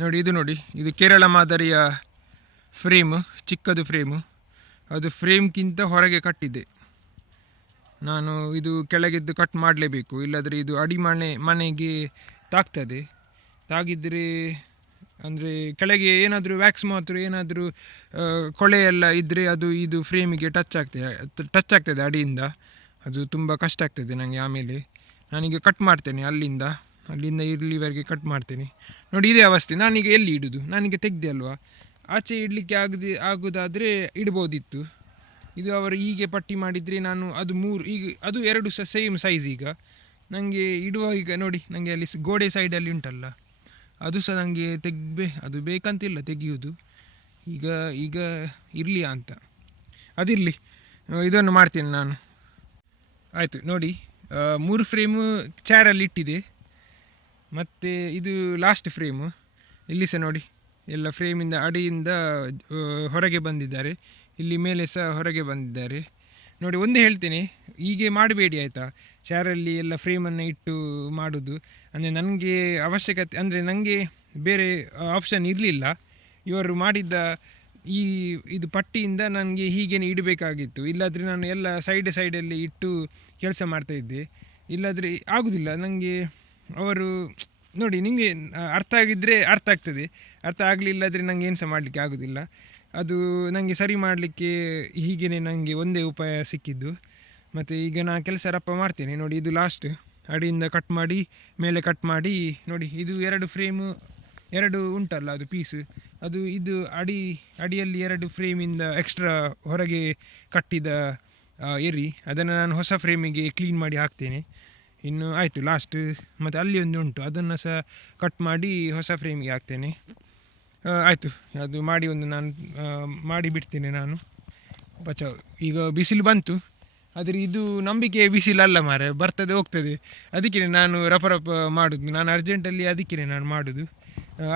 ನೋಡಿ, ಇದು ನೋಡಿ. ಇದು ಕೇರಳ ಮಾದರಿಯ ಫ್ರೇಮು, ಚಿಕ್ಕದು ಫ್ರೇಮು. ಅದು ಫ್ರೇಮ್ಗಿಂತ ಹೊರಗೆ ಕಟ್ಟಿದೆ ನಾನು ಇದು ಕೆಳಗೆದ್ದು ಕಟ್ ಮಾಡಲೇಬೇಕು. ಇಲ್ಲದ್ರೆ ಇದು ಅಡಿ ಮನೆ, ಮನೆಗೆ ತಾಗ್ತದೆ. ತಾಗಿದ್ರೆ, ಅಂದರೆ ಕೆಳಗೆ ಏನಾದರೂ ವ್ಯಾಕ್ಸ್ ಮಾತ್ರ ಏನಾದರೂ ಕೊಳೆ ಎಲ್ಲ ಇದ್ದರೆ ಅದು ಇದು ಫ್ರೇಮಿಗೆ ಟಚ್ ಆಗ್ತದೆ ಟಚ್ ಆಗ್ತದೆ ಅಡಿಯಿಂದ. ಅದು ತುಂಬ ಕಷ್ಟ ಆಗ್ತದೆ ನನಗೆ ಆಮೇಲೆ. ನಾನೀಗ ಕಟ್ ಮಾಡ್ತೇನೆ ಅಲ್ಲಿಂದ. ಅಲ್ಲಿಂದ ಇಲ್ಲಿವರೆಗೆ ಕಟ್ ಮಾಡ್ತೇನೆ. ನೋಡಿ, ಇದೇ ಅವಸ್ಥೆ. ನಾನೀಗ ಎಲ್ಲಿ ಇಡೋದು? ನಾನೀಗ ತೆಗ್ದೆ ಅಲ್ವಾ? ಆಚೆ ಇಡಲಿಕ್ಕೆ ಆಗದೆ, ಆಗೋದಾದರೆ ಇಡ್ಬೋದಿತ್ತು. ಇದು ಅವರು ಹೀಗೆ ಪಟ್ಟಿ ಮಾಡಿದರೆ ನಾನು ಅದು ಮೂರು, ಈಗ ಅದು ಎರಡು ಸಹ ಸೇಮ್ ಸೈಜ್ ಈಗ. ನನಗೆ ಇಡುವ ಈಗ ನೋಡಿ ನನಗೆ ಅಲ್ಲಿ ಗೋಡೆ ಸೈಡಲ್ಲಿ ಉಂಟಲ್ಲ. ಅದು ಸಹ ನನಗೆ ತೆಗ್ಬೇ, ಅದು ಬೇಕಂತಿಲ್ಲ ತೆಗೆಯುವುದು. ಈಗ ಈಗ ಇರಲಿ ಅಂತ. ಅದಿರಲಿ. ಇದನ್ನು ಮಾಡ್ತೀನಿ ನಾನು. ಆಯಿತು, ನೋಡಿ ಮೂರು ಫ್ರೇಮು ಚೇರಲ್ಲಿ ಇಟ್ಟಿದೆ. ಮತ್ತು ಇದು ಲಾಸ್ಟ್ ಫ್ರೇಮು ಇಲ್ಲಿ ಸಹ ನೋಡಿ. ಎಲ್ಲ ಫ್ರೇಮಿಂದ ಅಡಿಯಿಂದ ಹೊರಗೆ ಬಂದಿದ್ದಾರೆ. ಇಲ್ಲಿ ಮೇಲೆ ಸಹ ಹೊರಗೆ ಬಂದಿದ್ದಾರೆ. ನೋಡಿ, ಒಂದು ಹೇಳ್ತೇನೆ. ಹೀಗೆ ಮಾಡಬೇಡಿ ಆಯಿತಾ? ಚಾರಲ್ಲಿ ಎಲ್ಲ ಫ್ರೇಮನ್ನು ಇಟ್ಟು ಮಾಡೋದು. ಅಂದರೆ ನನಗೆ ಅವಶ್ಯಕತೆ, ಅಂದರೆ ನನಗೆ ಬೇರೆ ಆಪ್ಷನ್ ಇರಲಿಲ್ಲ. ಇವರು ಮಾಡಿದ್ದ ಈ ಇದು ಪಟ್ಟಿಯಿಂದ ನನಗೆ ಹೀಗೇನೆ ಇಡಬೇಕಾಗಿತ್ತು. ಇಲ್ಲಾದರೆ ನಾನು ಎಲ್ಲ ಸೈಡ್ ಸೈಡಲ್ಲಿ ಇಟ್ಟು ಕೆಲಸ ಮಾಡ್ತಾಯಿದ್ದೆ ಇಲ್ಲಾದರೆ ಆಗೋದಿಲ್ಲ. ನನಗೆ ಅವರು ನೋಡಿ ನಿಮಗೆ ಅರ್ಥ ಆಗಿದ್ದರೆ ಅರ್ಥ ಆಗ್ತದೆ. ಅರ್ಥ ಆಗಲಿಲ್ಲದ್ರೆ ನನಗೆ ಏನು ಸಹ ಮಾಡಲಿಕ್ಕೆ ಆಗೋದಿಲ್ಲ. ಅದು ನನಗೆ ಸರಿ ಮಾಡಲಿಕ್ಕೆ ಹೀಗೇ ನನಗೆ ಒಂದೇ ಉಪಾಯ ಸಿಕ್ಕಿದ್ದು. ಮತ್ತು ಈಗ ನಾನು ಕೆಲಸ ರಪ್ಪ ಮಾಡ್ತೇನೆ. ನೋಡಿ, ಇದು ಲಾಸ್ಟ್ ಅಡಿಯಿಂದ ಕಟ್ ಮಾಡಿ, ಮೇಲೆ ಕಟ್ ಮಾಡಿ, ನೋಡಿ, ಇದು ಎರಡು ಫ್ರೇಮು ಎರಡು ಉಂಟಲ್ಲ ಅದು ಪೀಸ್ ಅದು ಇದು ಅಡಿ, ಅಡಿಯಲ್ಲಿ ಎರಡು ಫ್ರೇಮಿಂದ ಎಕ್ಸ್ಟ್ರಾ ಹೊರಗೆ ಕಟ್ಟಿದ ಎರಿ. ಅದನ್ನು ನಾನು ಹೊಸ ಫ್ರೇಮಿಗೆ ಕ್ಲೀನ್ ಮಾಡಿ ಹಾಕ್ತೇನೆ. ಇನ್ನು ಆಯಿತು ಲಾಸ್ಟ್ ಮತ್ತು ಅಲ್ಲಿ ಒಂದು ಉಂಟು, ಅದನ್ನು ಸಹ ಕಟ್ ಮಾಡಿ ಹೊಸ ಫ್ರೇಮಿಗೆ ಹಾಕ್ತೇನೆ. ಆಯಿತು, ಅದು ಮಾಡಿ ಒಂದು ನಾನು ಮಾಡಿ ಬಿಡ್ತೇನೆ ನಾನು. ಬಚಾವ್ ಈಗ ಬಿಸಿಲು ಬಂತು, ಆದರೆ ಇದು ನಂಬಿಕೆ ಬಿಸಿಲಲ್ಲ ಮಾರೆ ಬರ್ತದೆ, ಹೋಗ್ತದೆ. ಅದಕ್ಕೆ ನಾನು ರಪ ರಪ ಮಾಡೋದು, ನಾನು ಅರ್ಜೆಂಟಲ್ಲಿ ಅದಕ್ಕೆ ನಾನು ಮಾಡೋದು.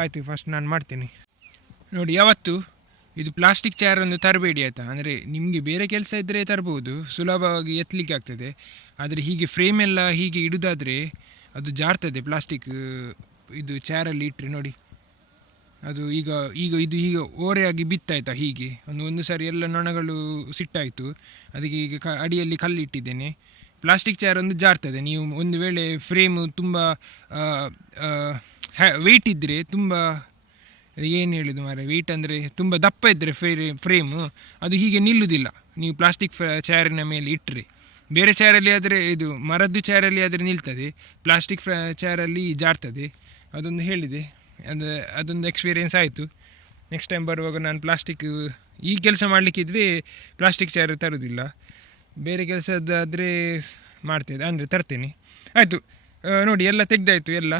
ಆಯಿತು ಫಸ್ಟ್ ನಾನು ಮಾಡ್ತೇನೆ. ನೋಡಿ, ಯಾವತ್ತು ಇದು ಪ್ಲಾಸ್ಟಿಕ್ ಚೇರ್ ಒಂದು ತರಬೇಡಿ ಆಯಿತಾ? ಅಂದರೆ ನಿಮಗೆ ಬೇರೆ ಕೆಲಸ ಇದ್ದರೆ ತರ್ಬೋದು, ಸುಲಭವಾಗಿ ಎತ್ತಲಿಕ್ಕೆ ಆಗ್ತದೆ. ಆದರೆ ಹೀಗೆ ಫ್ರೇಮ್ ಎಲ್ಲ ಹೀಗೆ ಇಡೋದಾದರೆ ಅದು ಜಾರ್ತದೆ ಪ್ಲಾಸ್ಟಿಕ್, ಇದು ಚೇರಲ್ಲಿ ಇಟ್ಟರೆ ನೋಡಿ. ಅದು ಈಗ ಈಗ ಇದು ಈಗ ಓರೆಯಾಗಿ ಬಿತ್ತಾಯ್ತಾ ಹೀಗೆ? ಒಂದು ಒಂದು ಸಾರಿ ಎಲ್ಲ ನೊಣಗಳು ಸಿಟ್ಟಾಯಿತು. ಅದಕ್ಕೆ ಈಗ ಕ, ಅಡಿಯಲ್ಲಿ ಕಲ್ಲಿಟ್ಟಿದ್ದೇನೆ. ಪ್ಲಾಸ್ಟಿಕ್ ಚೇರ್ ಒಂದು ಜಾರ್ತದೆ. ನೀವು ಒಂದು ವೇಳೆ ಫ್ರೇಮು ತುಂಬ ವೆಯ್ಟ್ ಇದ್ದರೆ ತುಂಬ ಏನು ಹೇಳೋದು ಮಾರೆ ವೆಯ್ಟ್ ಅಂದರೆ ತುಂಬ ದಪ್ಪ ಇದ್ದರೆ ಫ್ರೇ ಫ್ರೇಮು ಅದು ಹೀಗೆ ನಿಲ್ಲುವುದಿಲ್ಲ. ನೀವು ಪ್ಲಾಸ್ಟಿಕ್ ಚೇರಿನ ಮೇಲೆ ಇಟ್ಟರೆ ಬೇರೆ ಚೇರಲ್ಲಿ ಆದರೆ ಇದು ಮರದ್ದು ಚೇರಲ್ಲಿ ಆದರೆ ನಿಲ್ತದೆ. ಪ್ಲಾಸ್ಟಿಕ್ ಚೇರಲ್ಲಿ ಜಾರ್ತದೆ. ಅದೊಂದು ಹೇಳಿದೆ. ಅಂದರೆ ಅದೊಂದು ಎಕ್ಸ್ಪೀರಿಯೆನ್ಸ್ ಆಯಿತು. ನೆಕ್ಸ್ಟ್ ಟೈಮ್ ಬರುವಾಗ ನಾನು ಪ್ಲಾಸ್ಟಿಕ್ ಈ ಕೆಲಸ ಮಾಡಲಿಕ್ಕಿದ್ರೆ ಪ್ಲಾಸ್ಟಿಕ್ ಚೇರ್ ತರೋದಿಲ್ಲ. ಬೇರೆ ಕೆಲಸದ್ದಾದರೆ ಮಾಡ್ತೇನೆ, ಅಂದರೆ ತರ್ತೇನೆ. ಆಯಿತು ನೋಡಿ ಎಲ್ಲ ತೆಗೆದಾಯಿತು, ಎಲ್ಲ.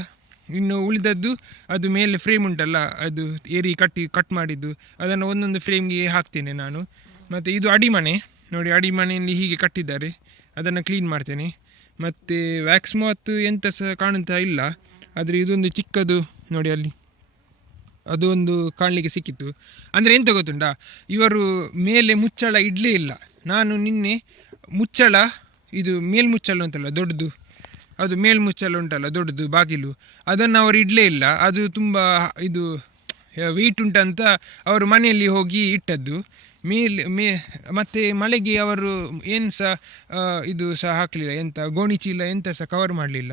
ಇನ್ನು ಉಳಿದದ್ದು ಅದು ಮೇಲೆ ಫ್ರೇಮ್ ಉಂಟಲ್ಲ, ಅದು ಏರಿ ಕಟ್ಟಿ ಕಟ್ ಮಾಡಿದ್ದು, ಅದನ್ನು ಒಂದೊಂದು ಫ್ರೇಮ್ಗೆ ಹಾಕ್ತೇನೆ ನಾನು. ಮತ್ತು ಇದು ಅಡಿಮನೆ, ನೋಡಿ ಅಡಿಮನೆಯಲ್ಲಿ ಹೀಗೆ ಕಟ್ಟಿದ್ದಾರೆ, ಅದನ್ನು ಕ್ಲೀನ್ ಮಾಡ್ತೇನೆ. ಮತ್ತು ವ್ಯಾಕ್ಸ್ ಮಾತು ಎಂತ ಸಹ ಕಾಣುತ್ತಾ ಇಲ್ಲ, ಆದರೆ ಇದೊಂದು ಚಿಕ್ಕದು, ನೋಡಿ ಅಲ್ಲಿ, ಅದು ಒಂದು ಕಾಣಲಿಕ್ಕೆ ಸಿಕ್ಕಿತ್ತು. ಅಂದರೆ ಎಂತ ಗೊತ್ತುಂಟಾ, ಇವರು ಮೇಲೆ ಮುಚ್ಚಳ ಇಡಲೇ ಇಲ್ಲ. ನಾನು ನಿನ್ನೆ ಮುಚ್ಚಳ, ಇದು ಮೇಲ್ಮುಚ್ಚಳ ಅಂತಲ್ಲ, ದೊಡ್ಡದು. ಅದು ಮೇಲ್ಮುಚ್ಚಲು ಉಂಟಲ್ಲ, ದೊಡ್ಡದು, ಬಾಗಿಲು. ಅದನ್ನು ಅವರು ಇಡಲೇ ಇಲ್ಲ. ಅದು ತುಂಬ ಇದು ವೀಟ್ ಉಂಟಂತ ಅವರು ಮನೆಯಲ್ಲಿ ಹೋಗಿ ಇಟ್ಟದ್ದು. ಮೇಲ್, ಮೇ, ಮತ್ತು ಮಳೆಗೆ ಅವರು ಏನು ಸಹ ಇದು ಸಹ ಹಾಕಲಿಲ್ಲ. ಎಂಥ ಗೋಣಿಚೀಲ ಎಂತ ಸಹ ಕವರ್ ಮಾಡಲಿಲ್ಲ.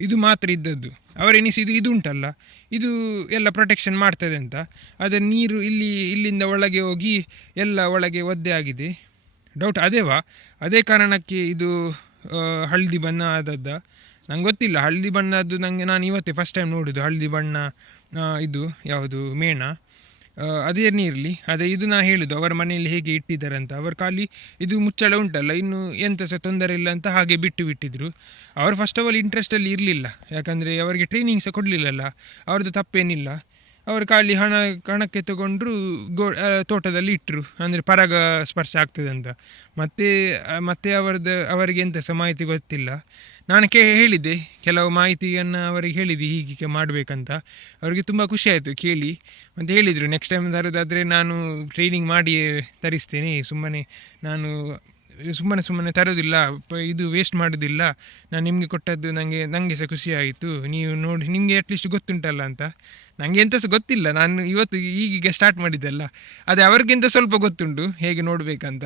ಇದು ಮಾತ್ರ ಇದ್ದದ್ದು. ಅವರೆನಿಸಿದು ಇದು ಉಂಟಲ್ಲ. ಇದು ಎಲ್ಲ ಪ್ರೊಟೆಕ್ಷನ್ ಮಾಡ್ತದೆ ಅಂತ. ಅದರ ನೀರು ಇಲ್ಲಿ, ಇಲ್ಲಿಂದ ಒಳಗೆ ಹೋಗಿ ಎಲ್ಲ ಒಳಗೆ ಒದ್ದೆ ಆಗಿದೆ. ಡೌಟ್ ಅದೇವಾ? ಅದೇ ಕಾರಣಕ್ಕೆ ಇದು ಹಳದಿ ಬಣ್ಣ ಆದದ್ದ. ನಂಗೆ ಗೊತ್ತಿಲ್ಲ, ಹಳದಿ ಬಣ್ಣದ್ದು ನನಗೆ ನಾನು ಇವತ್ತೇ ಫಸ್ಟ್ ಟೈಮ್ ನೋಡೋದು. ಹಳದಿ ಬಣ್ಣ ಇದು ಯಾವುದು, ಮೇಣ. ಅದೇ ಅದೇನೇ ಇರಲಿ ಅದೇ ಇದು ನಾನು ಹೇಳೋದು, ಅವರ ಮನೆಯಲ್ಲಿ ಹೇಗೆ ಇಟ್ಟಿದ್ದಾರೆ ಅಂತ. ಅವರು ಖಾಲಿ ಇದು ಮುಚ್ಚಳ ಉಂಟಲ್ಲ, ಇನ್ನು ಎಂತ ಸಹ ತೊಂದರೆ ಇಲ್ಲ ಅಂತ ಹಾಗೆ ಬಿಟ್ಟು ಬಿಟ್ಟಿದ್ರು. ಅವರು ಫಸ್ಟ್ ಆಫ್ ಆಲ್ ಇಂಟ್ರೆಸ್ಟಲ್ಲಿ ಇರಲಿಲ್ಲ. ಯಾಕಂದರೆ ಅವರಿಗೆ ಟ್ರೈನಿಂಗ್ ಸಹ ಕೊಡಲಿಲ್ಲಲ್ಲ. ಅವ್ರದ್ದು ತಪ್ಪೇನಿಲ್ಲ. ಅವರು ಖಾಲಿ ಹಣ ಹಣಕ್ಕೆ ತಗೊಂಡ್ರು ಗೋ ತೋಟದಲ್ಲಿ ಇಟ್ಟರು ಅಂದರೆ ಪರಾಗ ಸ್ಪರ್ಶ ಆಗ್ತದೆ ಅಂತ. ಮತ್ತೆ ಮತ್ತೆ ಅವರದ್ದು ಅವರಿಗೆ ಎಂತ ಸಹ ಮಾಹಿತಿ ಗೊತ್ತಿಲ್ಲ. ನಾನು ಕೇ ಹೇಳಿದೆ ಕೆಲವು ಮಾಹಿತಿಯನ್ನು ಅವರಿಗೆ ಹೇಳಿದೆ ಹೀಗೆ ಮಾಡಬೇಕಂತ. ಅವರಿಗೆ ತುಂಬ ಖುಷಿ ಆಯಿತು ಕೇಳಿ. ಮತ್ತು ಹೇಳಿದರು ನೆಕ್ಸ್ಟ್ ಟೈಮ್ ತರೋದಾದರೆ ನಾನು ಟ್ರೈನಿಂಗ್ ಮಾಡಿ ತರಿಸ್ತೇನೆ. ಸುಮ್ಮನೆ ನಾನು ಸುಮ್ಮನೆ ಸುಮ್ಮನೆ ತರೋದಿಲ್ಲ ಇದು ವೇಸ್ಟ್ ಮಾಡೋದಿಲ್ಲ ನಾನು ನಿಮಗೆ ಕೊಟ್ಟದ್ದು ನನಗೆ ನನಗೆ ಸಹ ಖುಷಿ ನೀವು ನೋಡಿ ನಿಮಗೆ ಅಟ್ಲೀಸ್ಟ್ ಗೊತ್ತುಂಟಲ್ಲ ಅಂತ ನನಗೆ ಎಂತ ಸಹ ಗೊತ್ತಿಲ್ಲ ನಾನು ಇವತ್ತು ಈಗೀಗ ಸ್ಟಾರ್ಟ್ ಮಾಡಿದ್ದಲ್ಲ ಅದೇ ಅವ್ರಿಗಿಂತ ಸ್ವಲ್ಪ ಗೊತ್ತುಂಟು ಹೇಗೆ ನೋಡಬೇಕಂತ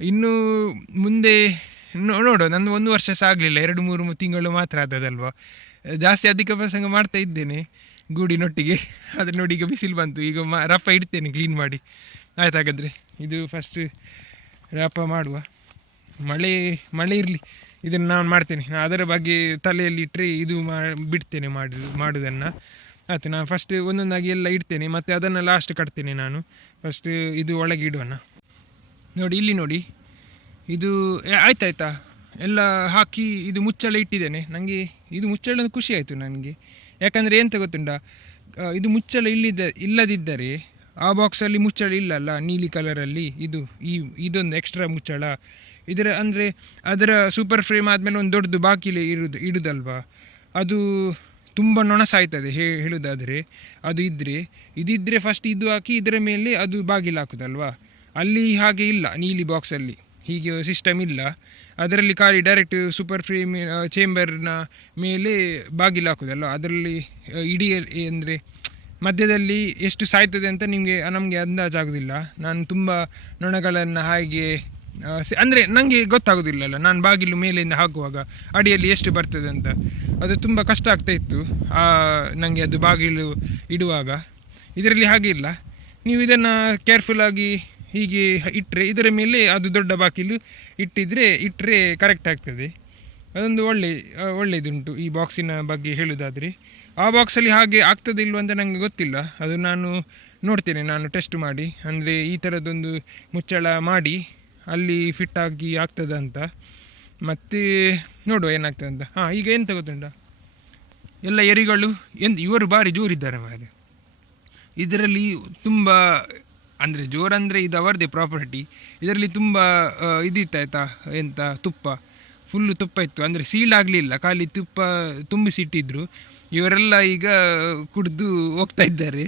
ಇನ್ನು ಮುಂದೆ ನೋಡುವ ನಂದು ಒಂದು ವರ್ಷ ಸಹ ಆಗಲಿಲ್ಲ ಎರಡು ಮೂರು ತಿಂಗಳು ಮಾತ್ರ ಆದದಲ್ವ ಜಾಸ್ತಿ ಅಧಿಕ ಪ್ರಸಂಗ ಮಾಡ್ತಾ ಇದ್ದೇನೆ ಗೂಡಿನೊಟ್ಟಿಗೆ ಅದು ನೋಡಿ ಈಗ ಬಿಸಿಲು ಬಂತು ಈಗ ರಪ್ಪ ಇಡ್ತೇನೆ ಕ್ಲೀನ್ ಮಾಡಿ ಆಯ್ತು ಹಾಗಾದರೆ ಇದು ಫಸ್ಟ್ ರಪ್ಪ ಮಾಡುವ ಮಳೆ ಮಳೆ ಇರಲಿ. ಇದನ್ನು ನಾನು ಮಾಡ್ತೇನೆ. ನಾನು ಅದರ ಬಗ್ಗೆ ತಲೆಯಲ್ಲಿ ಇಟ್ಟರೆ ಇದು ಮಾ, ಬಿಡ್ತೇನೆ ಮಾಡಿ, ಮಾಡೋದನ್ನು. ಆಯಿತು, ನಾನು ಫಸ್ಟ್ ಒಂದೊಂದಾಗಿ ಎಲ್ಲ ಇಡ್ತೇನೆ. ಮತ್ತು ಅದನ್ನು ಲಾಸ್ಟ್ ಕಟ್ತೇನೆ ನಾನು. ಫಸ್ಟ್ ಇದು ಒಳಗೆ ಇಡೋಣ ನೋಡಿ, ಇಲ್ಲಿ ನೋಡಿ. ಇದು ಆಯ್ತಾಯ್ತಾ? ಎಲ್ಲ ಹಾಕಿ ಇದು ಮುಚ್ಚಳ ಇಟ್ಟಿದ್ದೇನೆ. ನನಗೆ ಇದು ಮುಚ್ಚಳ ಖುಷಿ ಆಯಿತು ನನಗೆ. ಯಾಕಂದರೆ ಎಂತ ಗೊತ್ತುಂಟ? ಇದು ಮುಚ್ಚಳ ಇಲ್ಲಿದ್ದ, ಇಲ್ಲದಿದ್ದರೆ ಆ ಬಾಕ್ಸಲ್ಲಿ ಮುಚ್ಚಳ ಇಲ್ಲಲ್ಲ, ನೀಲಿ ಕಲರಲ್ಲಿ ಇದು ಈ, ಇದೊಂದು ಎಕ್ಸ್ಟ್ರಾ ಮುಚ್ಚಳ. ಇದರ ಅಂದರೆ ಅದರ ಸೂಪರ್ ಫ್ರೇಮ್ ಆದಮೇಲೆ ಒಂದು ದೊಡ್ಡದು ಬಾಕಿಲಿ ಇರುದು, ಇಡುದಲ್ವಾ? ಅದು ತುಂಬ ನೊಣಸಾಯ್ತದೆ ಹೇ, ಹೇಳೋದಾದರೆ. ಅದು ಇದ್ದರೆ ಇದಿದ್ದರೆ ಫಸ್ಟ್ ಇದು ಹಾಕಿ ಇದರ ಮೇಲೆ ಅದು ಬಾಗಿಲು ಹಾಕುದಲ್ವಾ? ಅಲ್ಲಿ ಹಾಗೆ ಇಲ್ಲ, ನೀಲಿ ಬಾಕ್ಸಲ್ಲಿ ಹೀಗೆ ಸಿಸ್ಟಮ್ ಇಲ್ಲ. ಅದರಲ್ಲಿ ಖಾಲಿ ಡೈರೆಕ್ಟ್ ಸೂಪರ್ ಫ್ರೇಮ್ ಚೇಂಬರ್ನ ಮೇಲೆ ಬಾಗಿಲು ಹಾಕುದಲ್ವ? ಅದರಲ್ಲಿ ಇಡೀ ಅಂದರೆ ಮಧ್ಯದಲ್ಲಿ ಎಷ್ಟು ಸಾಯ್ತದೆ ಅಂತ ನಿಮಗೆ, ನಮಗೆ ಅಂದಾಜಾಗೋದಿಲ್ಲ. ನಾನು ತುಂಬ ನೊಣಗಳನ್ನು ಹಾಗೆ ಅಂದರೆ ನನಗೆ ಗೊತ್ತಾಗೋದಿಲ್ಲಲ್ಲ. ನಾನು ಬಾಗಿಲು ಮೇಲಿಂದ ಹಾಕುವಾಗ ಅಡಿಯಲ್ಲಿ ಎಷ್ಟು ಬರ್ತದೆ ಅಂತ. ಅದು ತುಂಬ ಕಷ್ಟ ಆಗ್ತಾ ಇತ್ತು. ನನಗೆ ಅದು ಬಾಗಿಲು ಇಡುವಾಗ. ಇದರಲ್ಲಿ ಹಾಗೆ ಇಲ್ಲ. ನೀವು ಇದನ್ನು ಕೇರ್ಫುಲ್ಲಾಗಿ ಹೀಗೆ ಇಟ್ಟರೆ ಇದರ ಮೇಲೆ ಅದು ದೊಡ್ಡ ಬಾಗಿಲು ಇಟ್ಟಿದ್ರೆ ಇಟ್ಟರೆ ಕರೆಕ್ಟ್ ಆಗ್ತದೆ. ಅದೊಂದು ಒಳ್ಳೆ ಒಳ್ಳೆಯದುಂಟು ಈ ಬಾಕ್ಸಿನ ಬಗ್ಗೆ ಹೇಳೋದಾದರೆ. ಆ ಬಾಕ್ಸಲ್ಲಿ ಹಾಗೆ ಆಗ್ತದೆ ಅಂತ ನನಗೆ ಗೊತ್ತಿಲ್ಲ. ಅದು ನಾನು ನೋಡ್ತೇನೆ, ನಾನು ಟೆಸ್ಟ್ ಮಾಡಿ. ಅಂದರೆ ಈ ಥರದ್ದೊಂದು ಮುಚ್ಚಳ ಮಾಡಿ. ಅಲ್ಲಿ ಫಿಟ್ ಆಗಿ ಆಗ್ತದೆ ಅಂತ. ಮತ್ತು ನೋಡುವ ಏನಾಗ್ತದೆ ಅಂತ. ಹಾಂ, ಈಗ ಎಂತ ಗೊತ್ತುಂಟ? ಎಲ್ಲ ಎರಿಗಳು ಎಂದು, ಇವರು ಭಾರಿ ಜೋರಿದ್ದಾರೆ ಮಾರೆ ಇದರಲ್ಲಿ ತುಂಬ, ಅಂದರೆ ಜೋರಂದರೆ ಇದು ಅವರದೇ ಪ್ರಾಪರ್ಟಿ ಇದರಲ್ಲಿ ತುಂಬ ಇದಿತ್ತು ಆಯಿತಾ, ಎಂತ, ತುಪ್ಪ. ಫುಲ್ಲು ತುಪ್ಪ ಇತ್ತು. ಅಂದರೆ ಸೀಲ್ ಆಗಲಿಲ್ಲ. ಖಾಲಿ ತುಪ್ಪ ತುಂಬಿಸಿಟ್ಟಿದ್ರು ಇವರೆಲ್ಲ ಈಗ ಕುಡಿದು ಹೋಗ್ತಾ ಇದ್ದಾರೆ.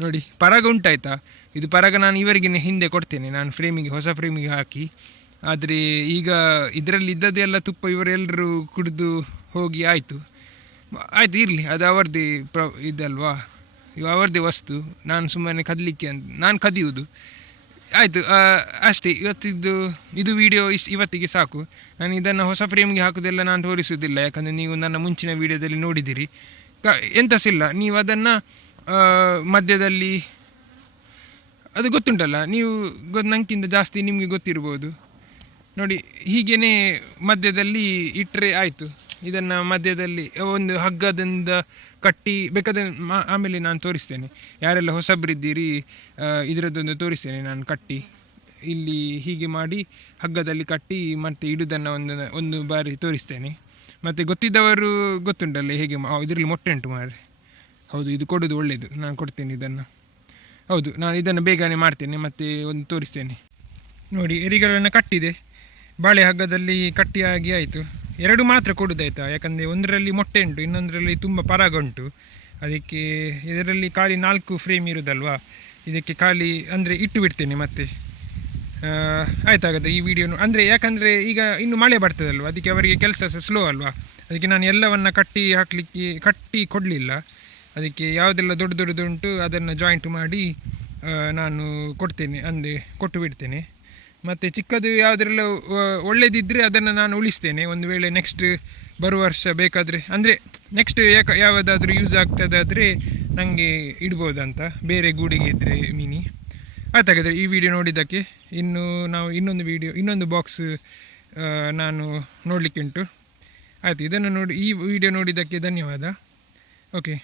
ನೋಡಿ, ಪರಾಗ ಉಂಟಾಯ್ತಾ? ಇದು ಪರಾಗ ನಾನು ಇವರಿಗೆ ಹಿಂದೆ ಕೊಡ್ತೇನೆ. ನಾನು ಫ್ರೇಮಿಗೆ ಹೊಸ ಫ್ರೇಮಿಗೆ ಹಾಕಿ. ಆದರೆ ಈಗ ಇದರಲ್ಲಿ ಇದ್ದದ್ದೆಲ್ಲ ತುಪ್ಪ ಇವರೆಲ್ಲರೂ ಕುಡಿದು ಹೋಗಿ ಆಯಿತು. ಆಯಿತು, ಇರಲಿ. ಅದು ಅವರದೇ ಪ್ರ, ಇದಲ್ವಾ? ಇವು ಅವರದೇ ವಸ್ತು. ನಾನು ಸುಮ್ಮನೆ ಕದಲಿಕ್ಕೆ ಅಂತ, ನಾನು ಕದಿಯುವುದು. ಆಯಿತು ಅಷ್ಟೇ. ಇವತ್ತಿದ್ದು, ಇದು ವಿಡಿಯೋ ಇಷ್ಟು ಇವತ್ತಿಗೆ ಸಾಕು. ನಾನು ಇದನ್ನು ಹೊಸ ಫ್ರೇಮ್ಗೆ ಹಾಕೋದೆಲ್ಲ ನಾನು ತೋರಿಸುವುದಿಲ್ಲ. ಯಾಕಂದರೆ ನೀವು ನನ್ನ ಮುಂಚಿನ ವಿಡಿಯೋದಲ್ಲಿ ನೋಡಿದ್ದೀರಿ ಕ ಸಿಲ್ಲ ನೀವು ಅದನ್ನು ಮಧ್ಯದಲ್ಲಿ ಅದು ಗೊತ್ತುಂಟಲ್ಲ? ನೀವು ಗೊ ಜಾಸ್ತಿ ನಿಮಗೆ ಗೊತ್ತಿರ್ಬೋದು. ನೋಡಿ ಹೀಗೇ ಮಧ್ಯದಲ್ಲಿ ಇಟ್ಟರೆ ಆಯಿತು. ಇದನ್ನು ಮಧ್ಯದಲ್ಲಿ ಒಂದು ಹಗ್ಗದಿಂದ ಕಟ್ಟಿ, ಬೇಕಾದ್ರೆ ಮಾ- ಆಮೇಲೆ ನಾನು ತೋರಿಸ್ತೇನೆ. ಯಾರೆಲ್ಲ ಹೊಸಬ್ರಿದ್ದೀರಿ ಇದರದ್ದೊಂದು ತೋರಿಸ್ತೇನೆ ನಾನು ಕಟ್ಟಿ. ಇಲ್ಲಿ ಹೀಗೆ ಮಾಡಿ ಹಗ್ಗದಲ್ಲಿ ಕಟ್ಟಿ, ಮತ್ತೆ ಇಡುವುದನ್ನು ಒಂದು ಒಂದು ಬಾರಿ ತೋರಿಸ್ತೇನೆ. ಮತ್ತು ಗೊತ್ತಿದ್ದವರು ಗೊತ್ತುಂಟಲ್ಲ, ಹೇಗೆ ಇದರಲ್ಲಿ ಮೊಟ್ಟೆ ಉಂಟು ಮಾರೆ ಹೌದು, ಇದು ಕೊಡೋದು ಒಳ್ಳೆಯದು ನಾನು ಕೊಡ್ತೇನೆ ಇದನ್ನು. ಹೌದು, ನಾನು ಇದನ್ನು ಬೇಗನೆ ಮಾಡ್ತೇನೆ, ಮತ್ತೆ ಒಂದು ತೋರಿಸ್ತೇನೆ. ನೋಡಿ ಎರಿಗಳನ್ನು ಕಟ್ಟಿದೆ. ಬಾಳೆ ಹಗ್ಗದಲ್ಲಿ ಕಟ್ಟಿಯಾಗಿ ಆಯಿತು. ಎರಡು ಮಾತ್ರ ಕೊಡೋದಾಯ್ತಾ? ಯಾಕಂದರೆ ಒಂದರಲ್ಲಿ ಮೊಟ್ಟೆ ಉಂಟು, ಇನ್ನೊಂದರಲ್ಲಿ ತುಂಬ ಪರಾಗ ಉಂಟು. ಅದಕ್ಕೆ ಇದರಲ್ಲಿ ಖಾಲಿ ನಾಲ್ಕು ಫ್ರೇಮ್ ಇರೋದಲ್ವಾ? ಇದಕ್ಕೆ ಖಾಲಿ, ಅಂದರೆ ಇಟ್ಟು ಬಿಡ್ತೇನೆ ಮತ್ತೆ. ಆಯ್ತಾಗತ್ತೆ ಈ ವಿಡಿಯೋನು. ಅಂದರೆ ಯಾಕಂದರೆ ಈಗ ಇನ್ನು ಮಳೆ ಬರ್ತದಲ್ವ? ಅದಕ್ಕೆ ಅವರಿಗೆ ಕೆಲಸ ಸ್ಲೋ ಅಲ್ವಾ? ಅದಕ್ಕೆ ನಾನು ಎಲ್ಲವನ್ನು ಕಟ್ಟಿ ಹಾಕಲಿಕ್ಕೆ, ಕಟ್ಟಿ ಕೊಡಲಿಲ್ಲ. ಅದಕ್ಕೆ ಯಾವುದೆಲ್ಲ ದೊಡ್ಡ ದೊಡ್ಡದುಂಟು ಅದನ್ನು ಜಾಯಿಂಟ್ ಮಾಡಿ ನಾನು ಕೊಡ್ತೇನೆ, ಅಂದರೆ ಕೊಟ್ಟು ಬಿಡ್ತೇನೆ. ಮತ್ತು ಚಿಕ್ಕದು ಯಾವುದರೆಲ್ಲ ಒಳ್ಳೆಯದಿದ್ದರೆ ಅದನ್ನು ನಾನು ಉಳಿಸ್ತೇನೆ. ಒಂದು ವೇಳೆ ನೆಕ್ಸ್ಟ್ ಬರುವ ವರ್ಷ ಬೇಕಾದರೆ, ಅಂದರೆ ನೆಕ್ಸ್ಟ್ ಯಾಕ ಯಾವುದಾದ್ರೂ ಯೂಸ್ ಆಗ್ತದಾದರೆ ನನಗೆ ಇಡ್ಬೋದಂತ, ಬೇರೆ ಗೂಡಿಗೆ ಇದ್ದರೆ ಮಿನಿ. ಆಯ್ತಾಗಾದ್ರೆ ಈ ವಿಡಿಯೋ ನೋಡಿದ್ದಕ್ಕೆ ಇನ್ನು ನಾವು ಇನ್ನೊಂದು ವಿಡಿಯೋ ಇನ್ನೊಂದು ಬಾಕ್ಸ್ ನಾನು ನೋಡಲಿಕ್ಕೆ ಉಂಟು ಆಯಿತು, ಇದನ್ನು ನೋಡಿ, ಈ ವಿಡಿಯೋ ನೋಡಿದ್ದಕ್ಕೆ ಧನ್ಯವಾದ. ಓಕೆ